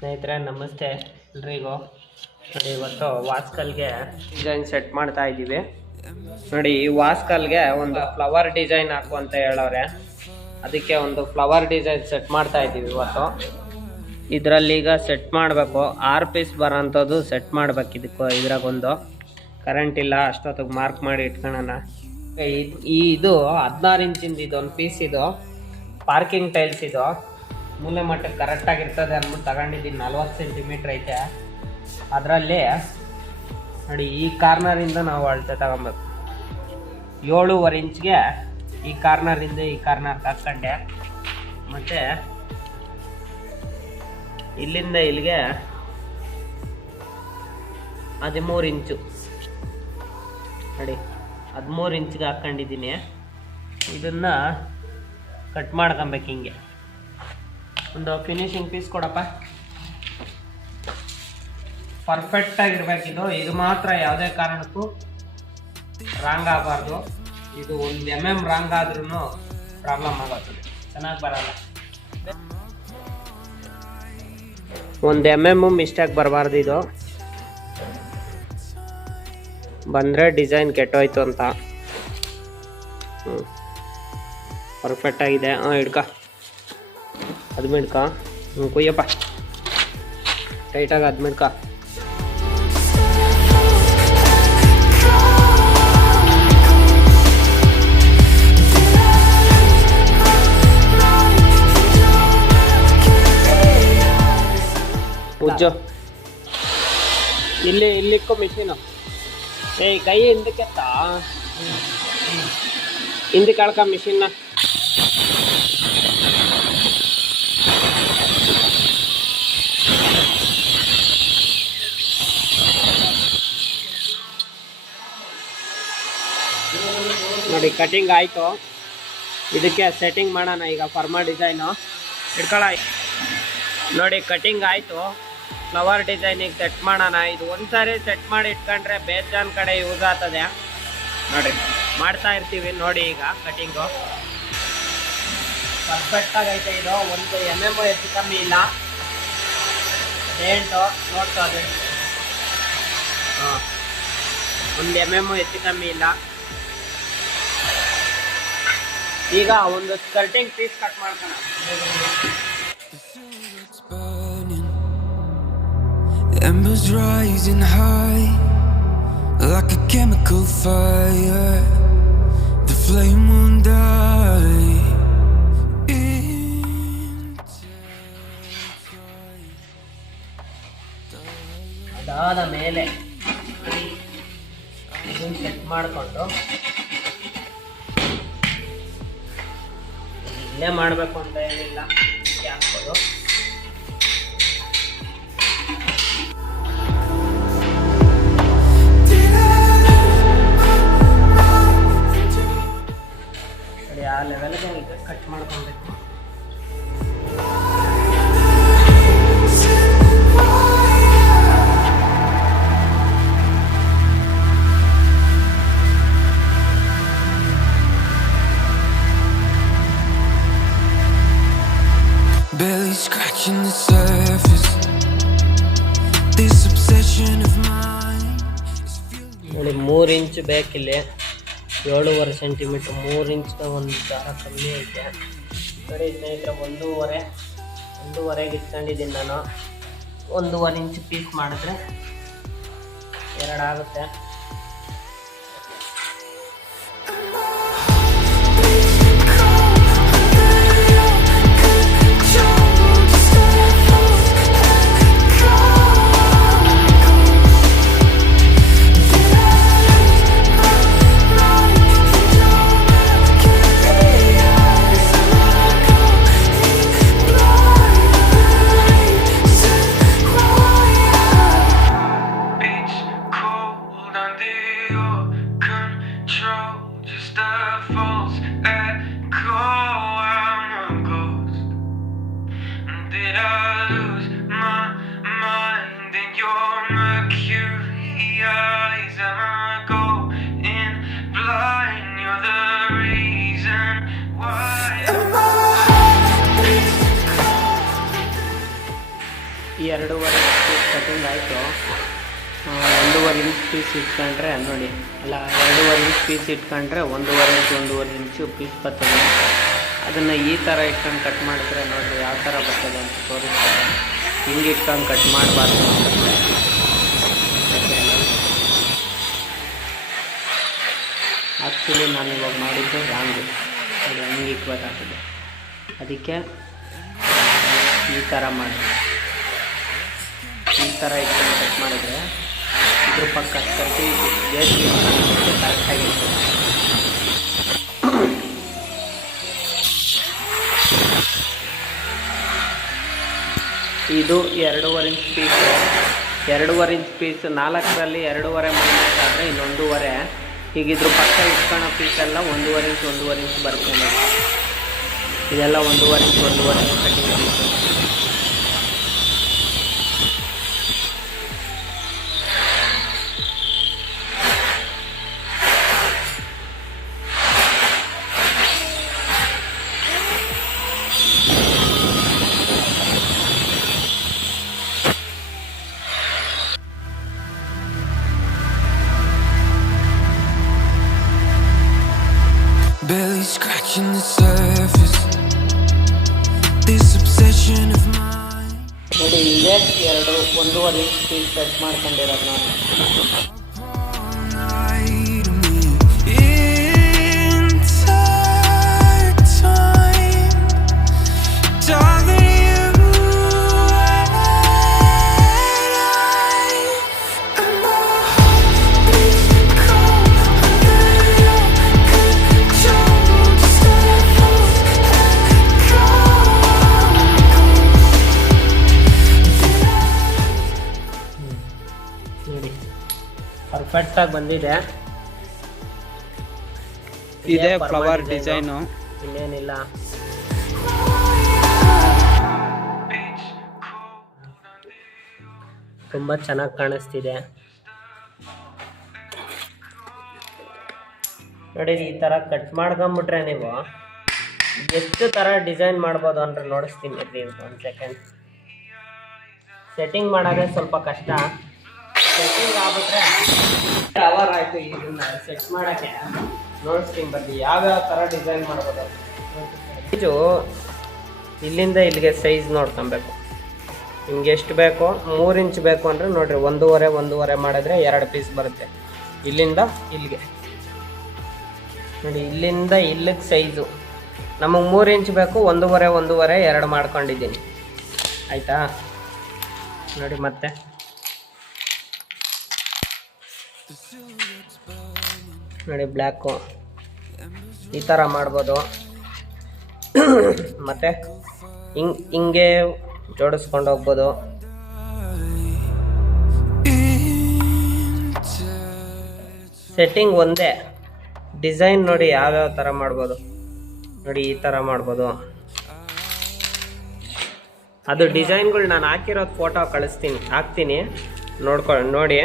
ಸ್ನೇಹಿತರೆ ನಮಸ್ತೆ ಎಲ್ರಿಗೂ. ನೋಡಿ ಇವತ್ತು ವಾಸ್ಕಲ್ಗೆ ಡಿಸೈನ್ ಸೆಟ್ ಮಾಡ್ತಾ ಇದ್ದೀವಿ. ನೋಡಿ ಈ ವಾಸ್ಕಲ್ಗೆ ಒಂದು ಫ್ಲವರ್ ಡಿಸೈನ್ ಹಾಕು ಅಂತ ಹೇಳೋರೆ, ಅದಕ್ಕೆ ಒಂದು ಫ್ಲವರ್ ಡಿಸೈನ್ ಸೆಟ್ ಮಾಡ್ತಾ ಇದ್ದೀವಿ ಇವತ್ತು. ಇದರಲ್ಲಿ ಈಗ ಸೆಟ್ ಮಾಡಬೇಕು, 6 ಪೀಸ್ ಬರೋಂಥದ್ದು ಸೆಟ್ ಮಾಡ್ಬೇಕು. ಇದ್ರಾಗೊಂದು ಕರೆಂಟ್ ಇಲ್ಲ, ಅಷ್ಟೊತ್ತಿಗೆ ಮಾರ್ಕ್ ಮಾಡಿ ಇಟ್ಕೊಳ್ಳೋಣ. ಇದು 16 ಇಂಚಿಂದು ಇದೊಂದು ಪೀಸ್. ಇದು ಪಾರ್ಕಿಂಗ್ ಟೈಲ್ಸ್. ಇದು ಮೂಲೆ ಮಟ್ಟಕ್ಕೆ ಕರೆಕ್ಟಾಗಿರ್ತದೆ ಅಂದ್ಬಿಟ್ಟು ತಗೊಂಡಿದ್ದೀನಿ. 40 ಸೆಂಟಿಮೀಟ್ರ್ ಐತೆ. ಅದರಲ್ಲಿ ನೋಡಿ ಈ ಕಾರ್ನರಿಂದ ನಾವು ಅಳತೆ ತಗೊಬೇಕು. 7.5 ಇಂಚ್ಗೆ ಈ ಕಾರ್ನರಿಂದ ಈ ಕಾರ್ನರ್ಗೆ ಹಾಕ್ಕೊಂಡೆ, ಮತ್ತು ಇಲ್ಲಿಂದ ಇಲ್ಲಿಗೆ 13 ಇಂಚು ನೋಡಿ 13 ಇಂಚ್ಗೆ ಹಾಕ್ಕೊಂಡಿದ್ದೀನಿ. ಇದನ್ನು ಕಟ್ ಮಾಡ್ಕೊಬೇಕು. ಹಿಂಗೆ ಒಂದು ಫಿನಿಶಿಂಗ್ ಪೀಸ್ ಕೊಡಪ್ಪ. ಪರ್ಫೆಕ್ಟಾಗಿರ್ಬೇಕಿದು. ಇದು ಮಾತ್ರ ಯಾವುದೇ ಕಾರಣಕ್ಕೂ ರಾಂಗ್ ಆಗಬಾರ್ದು. ಇದು 1 mm ರಾಂಗ್ ಆದ್ರೂ ಪ್ರಾಬ್ಲಮ್ ಆಗುತ್ತದೆ, ಚೆನ್ನಾಗಿ ಬರಲ್ಲ. 1 mm ಮಿಸ್ಟೇಕ್ ಬರಬಾರ್ದು. ಇದು ಬಂದರೆ ಡಿಸೈನ್ ಕೆಟ್ಟೋಯ್ತು ಅಂತ. ಪರ್ಫೆಕ್ಟಾಗಿದೆ. ಹಿಡ್ಕ, ಅದು ಮಿಡ್ಕ, ಕುಯ್ಯಪ್ಪ ಟೈಟಾಗಿ. ಅದು ಮಿಡ್ಕ. ಉಜ್ಜು ಇಲ್ಲಿಕ್ಕೋ ಮಿಷಿನು. ಕೈ ಹಿಂದಕ್ಕೆತ್ತ, ಹಿಂದಕ್ಕೆ ಕಳ್ಕ ಮಿಷಿನ್ನ. ನೋಡಿ ಕಟಿಂಗ್ ಆಯಿತು. ಇದಕ್ಕೆ ಸೆಟ್ಟಿಂಗ್ ಮಾಡೋಣ ಈಗ. ಫರ್ಮಾ ಡಿಸೈನು ಇಟ್ಕೊಳ್ಳ. ನೋಡಿ ಕಟಿಂಗ್ ಆಯಿತು. ಫ್ಲವರ್ ಡಿಸೈನಿಗೆ ಸೆಟ್ ಮಾಡೋಣ. ಇದು ಒಂದ್ಸಾರಿ ಸೆಟ್ ಮಾಡಿ ಇಟ್ಕೊಂಡ್ರೆ ಬೇಜಾನ್ ಕಡೆ ಯೂಸ್ ಆಗ್ತದೆ. ನೋಡಿ ಮಾಡ್ತಾ ಇರ್ತೀವಿ. ನೋಡಿ ಈಗ ಕಟಿಂಗು ಪರ್ಫೆಕ್ಟಾಗೈತೆ. ಇದು 1 mm ಹೆಚ್ಚು ಕಮ್ಮಿ ಇಲ್ಲ. ಏಂಟು ನೋಡ್ತಾ ಅದು 1 mm ಹೆಚ್ಚು ಕಮ್ಮಿ ಇಲ್ಲ. ಈಗ ಒಂದು ಸ್ಕರ್ಟಿಂಗ್ ಪೀಸ್ ಕಟ್ ಮಾಡ್ಕೋಣ. Embers rising high like a chemical fire. The flame won't die. ಅದಾದ ಮೇಲೆ ಇದನ್ನು ಸೆಟ್ ಮಾಡಿಕೊಂಡು ಇಲ್ಲೇ ಮಾಡಬೇಕು ಅಂತ ಏನಿಲ್ಲ, ಹಾಕ್ಬೋದು. ಆ ಲೆವೆಲ್ಗೆ ಈಗ ಕಟ್ ಮಾಡ್ಕೊಬೇಕು. Barely scratching the surface. This obsession of mine is feeling. ನೋಡಿ 3 ಇಂಚ್ ಬೇಕಿಲ್ಲಿ. 7.5 ಸೆಂಟಿಮೀಟ್ರ್. 3 ಇಂಚ್ಗೆ ಒಂದು ದಾರ ಕಮ್ಮಿ ಐತೆ. ನೋಡಿ ಸ್ನೇಹಿತರೆ, 1.5ಗೆ ಇಟ್ಕೊಂಡಿದ್ದೀನಿ ನಾನು. 1.5 ಇಂಚ್ ಪೀಸ್ ಮಾಡಿದ್ರೆ 2 ಆಗುತ್ತೆ. ಈ 2.5 ಪೀಸ್ ಕಟಿಂಗ್ ಆಯಿತು. 1.5 ಇಂಚ್ ಪೀಸ್ ಇಟ್ಕೊಂಡ್ರೆ ನೋಡಿ, ಅಲ್ಲ 2.5 ಇಂಚ್ ಪೀಸ್ ಇಟ್ಕೊಂಡ್ರೆ 1.5 ಇಂಚು ಪೀಸ್ ಬರ್ತದೆ. ಅದನ್ನು ಈ ಥರ ಇಟ್ಕೊಂಡು ಕಟ್ ಮಾಡಿದ್ರೆ ನೋಡಿರಿ ಯಾವ ಥರ ಬರ್ತದೆ ಅಂತ ತೋರಿಸ್ತಾರೆ. ಹಿಂಗೆ ಇಟ್ಕೊಂಡು ಕಟ್ ಮಾಡಬಾರ್ದು. ಆ್ಯಕ್ಚುಲಿ ನಾನು ಇವಾಗ ಮಾಡಿದ್ದು ರಾಂಗು, ಅದು ಹಂಗೆ ಇಕ್ಬೇಕಾಗ್ತದೆ. ಅದಕ್ಕೆ ಈ ಥರ ಮಾಡಿ, ಈ ಥರ ಇಟ್ಕೊಂಡು ಕಟ್ ಮಾಡಿದರೆ ಇದ್ರ ಪಕ್ಕ ಕರೆಕ್ಟಾಗಿರ್ತದೆ. ಇದು 2.5 ಇಂಚ್ ಪೀಸು. 2.5 ಇಂಚ್ ಪೀಸ್ 4ರಲ್ಲಿ 2.5 ಮೈನಸ್ ಆದರೆ ಇನ್ನೊಂದು 1.5. ಈಗ ಇದ್ರ ಪಕ್ಕ ಇಟ್ಕೊಳ್ಳೋ ಪೀಸೆಲ್ಲ 1.5 ಇಂಚ್ ಬರುತ್ತೆ ನೋಡಿ. ಇದೆಲ್ಲ 1.5 inch cutting piece. Barely scratching the surface. This obsession of mine. ನೋಡಿ ಇಲ್ಲೇ 1.5 ಇಂಚ್ ಪೀಸ್ ಕಟ್ ಮಾಡ್ಕೊಂಡಿರೋದು ನಾನು. All night of me entire time. Darling, you and I, and my heart beats cold under your control. Just let loose and go. ನೋಡಿ ಪರ್ಫೆಕ್ಟಾಗಿ ಬಂದಿದೆ. ಇದೆ flower design. ಇನ್ನೇನಿಲ್ಲ. ತುಂಬ ಚೆನ್ನಾಗಿ ಕಾಣಿಸ್ತಿದೆ ನೋಡಿ. ಈ ಥರ ಕಟ್ ಮಾಡ್ಕೊಂಬಿಟ್ರೆ ನೀವು ಎಷ್ಟು ಥರ ಡಿಸೈನ್ ಮಾಡ್ಬೋದು ಅಂದ್ರೆ ನೋಡಿಸ್ತೀನಿ ಇರ್ರಿ 1 ಸೆಕೆಂಡ್. ಸೆಟ್ಟಿಂಗ್ ಮಾಡೋದೇ ಸ್ವಲ್ಪ ಕಷ್ಟ. ಸೆಟ್ಟಿಂಗ್ ಆಗ್ಬಿಟ್ರೆ ಅವರ್ ಆಯಿತು. ಇದನ್ನ ಸೆಟ್ ಮಾಡೋಕ್ಕೆ ನೋಡಿಸ್ತೀನಿ ಬರ್ರಿ ಯಾವ್ಯಾವ ಥರ ಡಿಸೈನ್ ಮಾಡ್ಬೋದು. ಇದು ಇಲ್ಲಿಂದ ಇಲ್ಲಿಗೆ ಸೈಜ್ ನೋಡ್ಕೊಬೇಕು. ನಿಮ್ಗೆ ಎಷ್ಟು ಬೇಕೋ 3 ಇಂಚ್ ಬೇಕು ಅಂದರೆ ನೋಡಿರಿ 1.5 ಮಾಡಿದ್ರೆ 2 ಪೀಸ್ ಬರುತ್ತೆ. ಇಲ್ಲಿಂದ ಇಲ್ಲಿಗೆ ನೋಡಿ, ಇಲ್ಲಿಂದ ಇಲ್ಲಿಗೆ ಸೈಜು ನಮಗೆ 3 ಇಂಚ್ ಬೇಕು. 1.5 2 ಮಾಡ್ಕೊಂಡಿದ್ದೀನಿ. ಆಯಿತಾ ನೋಡಿ. ಮತ್ತೆ ನೋಡಿ ಬ್ಲ್ಯಾಕು ಈ ಥರ ಮಾಡ್ಬೋದು. ಮತ್ತು ಹಿಂಗೆ ಜೋಡಿಸ್ಕೊಂಡು ಹೋಗ್ಬೋದು. ಸೆಟ್ಟಿಂಗ್ ಒಂದೇ, ಡಿಸೈನ್ ನೋಡಿ ಯಾವ್ಯಾವ ಥರ ಮಾಡ್ಬೋದು. ನೋಡಿ ಈ ಥರ ಮಾಡ್ಬೋದು. ಅದು ಡಿಸೈನ್ಗಳು ನಾನು ಹಾಕಿರೋದು ಫೋಟೋ ಹಾಕ್ತೀನಿ ನೋಡಿ.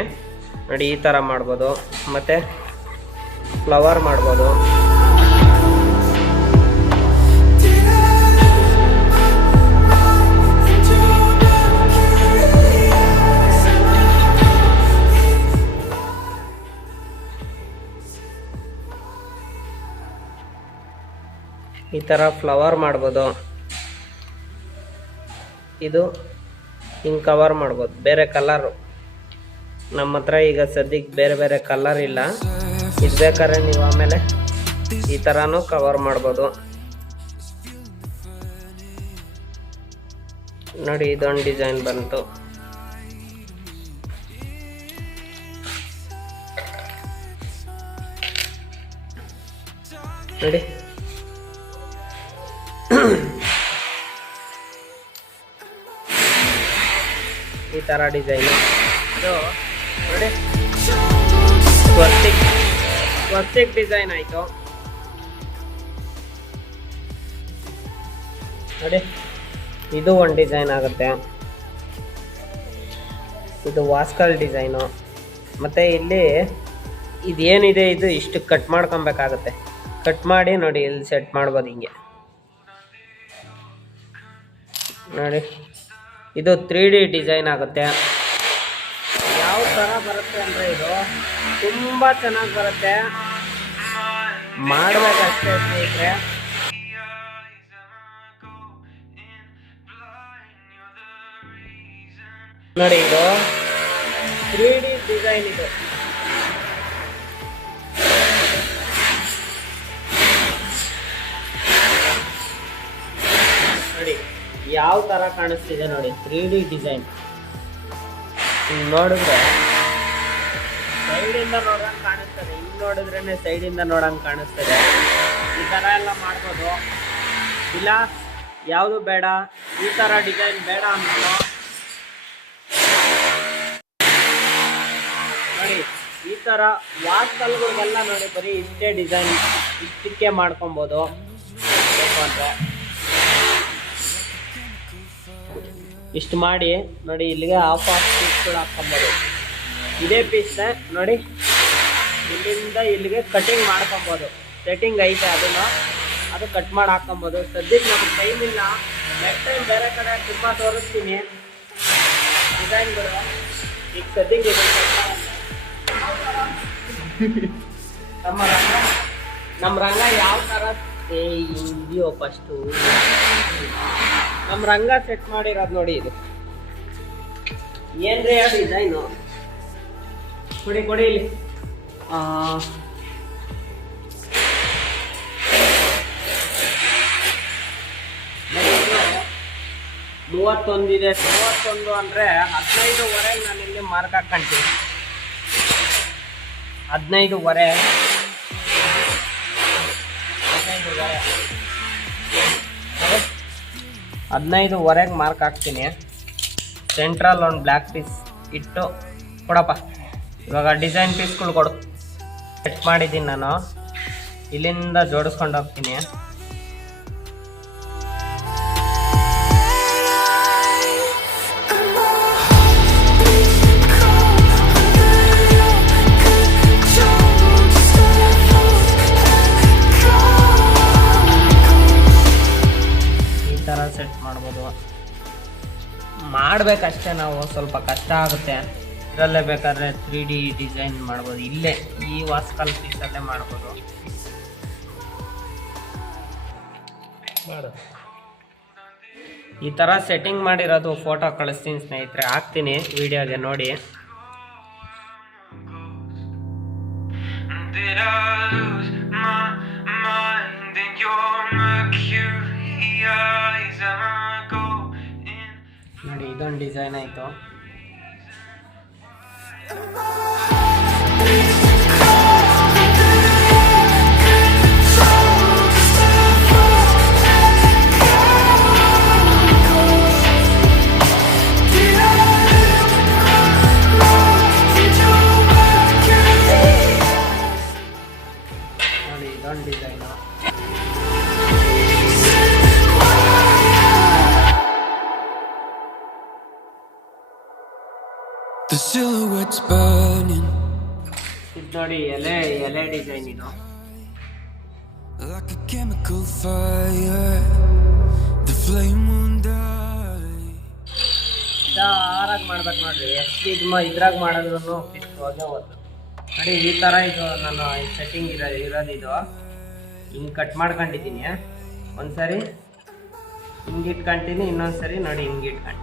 ನೋಡಿ ಈ ಥರ ಮಾಡ್ಬೋದು. ಮತ್ತು ಫ್ಲವರ್ ಮಾಡ್ಬೋದು. ಈ ಥರ ಫ್ಲವರ್ ಮಾಡ್ಬೋದು. ಇದು ಹಿಂಗೆ ಕವರ್ ಮಾಡ್ಬೋದು. ಬೇರೆ ಕಲರು ನಮ್ಮ ಹತ್ರ ಈಗ ಸದ್ಯಕ್ಕೆ ಬೇರೆ ಬೇರೆ ಕಲರ್ ಇಲ್ಲ. ಇದು ಬೇಕಾದ್ರೆ ನೀವು ಆಮೇಲೆ ಈ ಥರನೂ ಕವರ್ ಮಾಡ್ಬೋದು. ನೋಡಿ ಇದೊಂದು ಡಿಸೈನ್ ಬಂತು. ನೋಡಿ ಈ ಥರ ಡಿಸೈನು. ಇದು ನೋಡಿ ಸ್ವಸ್ತಿಕ್ ಡಿಸೈನ್ ಆಯಿತು ನೋಡಿ. ಇದು ಒಂದು ಡಿಸೈನ್ ಆಗುತ್ತೆ. ಇದು ವಾಸ್ಕಲ್ ಡಿಸೈನು. ಮತ್ತು ಇಲ್ಲಿ ಇದೇನಿದೆ ಇದು ಇಷ್ಟು ಕಟ್ ಮಾಡ್ಕೊಬೇಕಾಗುತ್ತೆ. ಕಟ್ ಮಾಡಿ ನೋಡಿ ಇಲ್ಲಿ ಸೆಟ್ ಮಾಡ್ಬೋದು. ಹಿಂಗೆ ನೋಡಿ ಇದು 3D ಡಿಸೈನ್ ಆಗುತ್ತೆ. ಯಾವ ಥರ ಬರುತ್ತೆ ಅಂದರೆ ಇದು ತುಂಬ ಚೆನ್ನಾಗಿ ಬರುತ್ತೆ, ಮಾಡಬೇಕಷ್ಟೇ ಸ್ನೇಹಿತರೆ. ನೋಡಿ ಇದು 3D ಡಿಸೈನ್ ಇದು. ನೋಡಿ ಯಾವ ತರ ಕಾಣಿಸ್ತಿದೆ ನೋಡಿ 3D ಡಿಸೈನ್. ನೋಡಿದ್ರೆ ಸೈಡಿಂದ ನೋಡಂಗೆ ಕಾಣಿಸ್ತದೆ, ಇಲ್ಲಿ ನೋಡಿದ್ರೇನೆ ಸೈಡಿಂದ ನೋಡಂಗೆ ಕಾಣಿಸ್ತದೆ. ಈ ಥರ ಎಲ್ಲ ಮಾಡ್ಬೋದು. ಇಲ್ಲ ಯಾವುದು ಬೇಡ, ಈ ಥರ ಡಿಸೈನ್ ಬೇಡ ಅನ್ನೋದು ನೋಡಿ ಈ ಥರ ವಾಸ್ಕಲ್ಗಳಿಗೆಲ್ಲ ನೋಡಿ ಬರೀ ಇಷ್ಟೇ ಡಿಸೈನ್, ಇಷ್ಟಕ್ಕೆ ಮಾಡ್ಕೊಬೋದು ಬೇಕು ಅಂದರೆ. ಇಷ್ಟು ಮಾಡಿ ನೋಡಿ ಇಲ್ಲಿಗೆ ಹಾಫ್ ಪೀಸ್ಗಳು ಹಾಕ್ಕೊಬೋದು. ಇದೇ ಪೀಸ್ನ ನೋಡಿ ಇಲ್ಲಿಂದ ಇಲ್ಲಿಗೆ ಕಟಿಂಗ್ ಮಾಡ್ಕೊಬೋದು. ಸೆಟ್ಟಿಂಗ್ ಐತೆ ಅದನ್ನು, ಅದು ಕಟ್ ಮಾಡಿ ಹಾಕ್ಕೊಬೋದು. ಸದ್ಯಕ್ಕೆ ನಮಗೆ ಟೈಮ್ ಇಲ್ಲ, ನೆಕ್ಸ್ಟ್ ಟೈಮ್ ಬೇರೆ ಕಡೆ ತುಂಬ ತೋರಿಸ್ತೀನಿ ಡಿಸೈನ್ಗಳು. ಈಗ ಸದ್ಯಕ್ಕೆ ನಮ್ಮ ರಂಗ ಯಾವ ಥರ ಇದೆಯೋ ಫಸ್ಟು ನಮ್ಮ ರಂಗ ಸೆಟ್ ಮಾಡಿರೋದು ನೋಡಿ. ಇದು ಏನ್ರಿ ಆ ಡಿಸೈನು ಕೊಡಿ ಕೊಡಿ ಇಲ್ಲಿ. 31 ಇದೆ. 31 ಅಂದರೆ 15ವರೆಗೆ ನಾನು ಇಲ್ಲಿ ಮಾರ್ಕ್ ಹಾಕ್ಕೊಂತೀನಿ. 15ವರೆಗೆ ಮಾರ್ಕ್ ಹಾಕ್ತೀನಿ. ಸೆಂಟ್ರಲ್ ಒಂದು ಬ್ಲ್ಯಾಕ್ ಪೀಸ್ ಇಟ್ಟು ಕೊಡಪ್ಪ. ಇವಾಗ ಡಿಸೈನ್ ಪೀಸ್ಗಳು ಕೊಡು. ಸೆಟ್ ಮಾಡಿದ್ದೀನಿ ನಾನು, ಇಲ್ಲಿಂದ ಜೋಡಿಸ್ಕೊಂಡು ಹೋಗ್ತೀನಿ. ಸೆಟ್ ಮಾಡ್ಬೋದು, ಮಾಡಬೇಕಷ್ಟೇ. ನಾವು ಸ್ವಲ್ಪ ಕಷ್ಟ ಆಗುತ್ತೆ ಇದರಲ್ಲೇ. ಬೇಕಾದರೆ 3D ಡಿಸೈನ್ ಮಾಡ್ಬೋದು, ಇಲ್ಲೇ ಈ ವಾಸ್ಕಲ್ ಪೀಸಲ್ಲೇ ಮಾಡ್ಬೋದು. ಈ ಥರ ಸೆಟ್ಟಿಂಗ್ ಮಾಡಿರೋದು ಫೋಟೋ ಕಳಿಸ್ತೀನಿ ಸ್ನೇಹಿತರೆ, ಹಾಕ್ತೀನಿ ವಿಡಿಯೋಗೆ ನೋಡಿ. ನೋಡಿ ಇದೊಂದು ಡಿಸೈನ್ ಆಯಿತು. ನೋಡಿ ಇದೊಂದು ಡಿಸೈನು. The silhouette's burning ಇದು ನೋಡಿ ಎಲೆ ಡಿಸೈನ್ ಇದು. like a chemical fire. The flame won't die. ಆರಾಗಿ ಮಾಡ್ಬೇಕು ನೋಡ್ರಿ. ಎಷ್ಟು ಇದ್ರಾಗ ಮಾಡಿದ್ರು ಹೋಗೇ ಹೋದ್ರು ನೋಡಿ. ಈ ಥರ ಇದು ನಾನು ಸೆಟ್ಟಿಂಗ್ ಇರೋದಿದು ಹಿಂಗೆ ಕಟ್ ಮಾಡ್ಕೊಂಡಿದ್ದೀನಿ. ಒಂದ್ಸರಿ ಹಿಂಗೆ ಇಟ್ಕೊಂತೀನಿ, ಇನ್ನೊಂದ್ಸರಿ ನೋಡಿ ಹಿಂಗೆ ಇಟ್ಕೊಂತೀನಿ.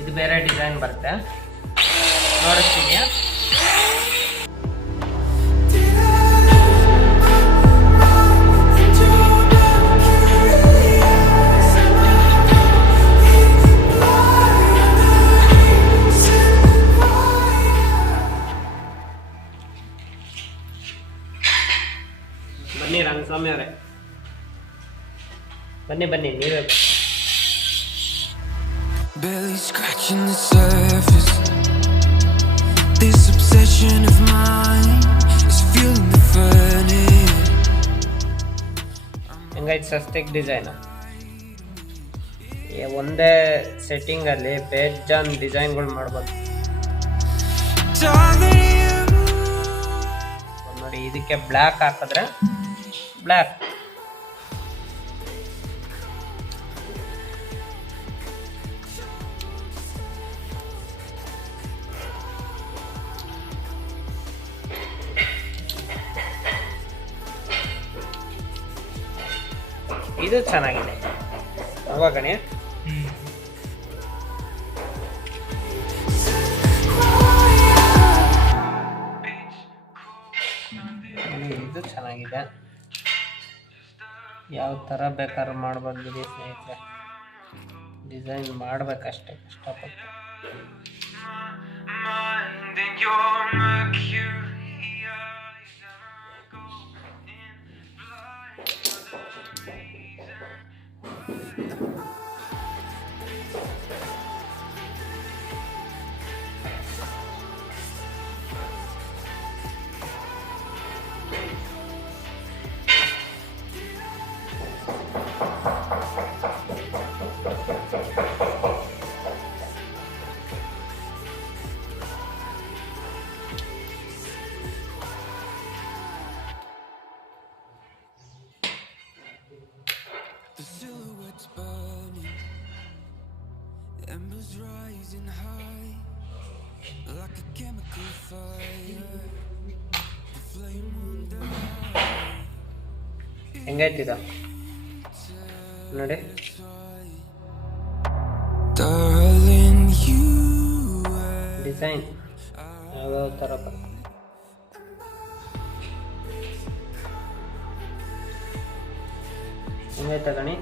ಇದು ಬೇರೆ ಡಿಸೈನ್ ಬರುತ್ತೆ, ನೋಡಿಸ್ತೀನಿ. ಬನ್ನಿ ರಂಗಸ್ವಾಮಿ ಅವರೇ, ಬನ್ನಿ ನೀವೇ. Barely scratching the surface. This obsession of mine is fueling the furnace. ಹೆಂಗೈತೆ ಸಸ್ತಿಕ್ ಡಿಸೈನ್. ಒಂದೇ ಸೆಟ್ಟಿಂಗಲ್ಲಿ ಬೇಜಾನ್ ಡಿಸೈನ್ಗಳು ಮಾಡ್ಬೋದು ನೋಡಿ. ಇದಕ್ಕೆ ಬ್ಲ್ಯಾಕ್ ಹಾಕಿದ್ರೆ ಬ್ಲ್ಯಾಕ್, ಇದು ಚೆನ್ನಾಗಿದೆ ಅಲ್ವಾ ಗಣಿ? ಇದು ಚೆನ್ನಾಗಿದೆ. ಯಾವ ಥರ ಬೇಕಾದ್ರೂ ಮಾಡ್ಬೋದು ಬಿಡಿ ಸ್ನೇಹಿತರೆ, ಡಿಸೈನ್ ಮಾಡಬೇಕಷ್ಟೇ ಕಷ್ಟಪಟ್ಟು. The silhouette's burning, embers rising high, like a chemical fire. The flame will die. ಹೆಂಗೈತಿದ ನೋಡಿ. Darling, you ಡಿಸೈನ್ ಯಾವ್ಯಾವ ಥರ ಬರ್ತದೆ. ಹೆಂಗೈತೆ ಗಣಿ?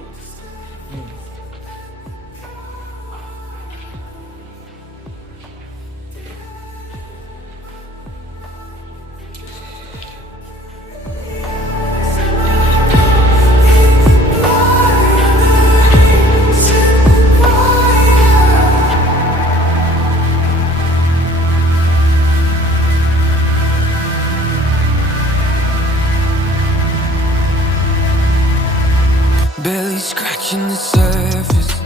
barely scratching the surface.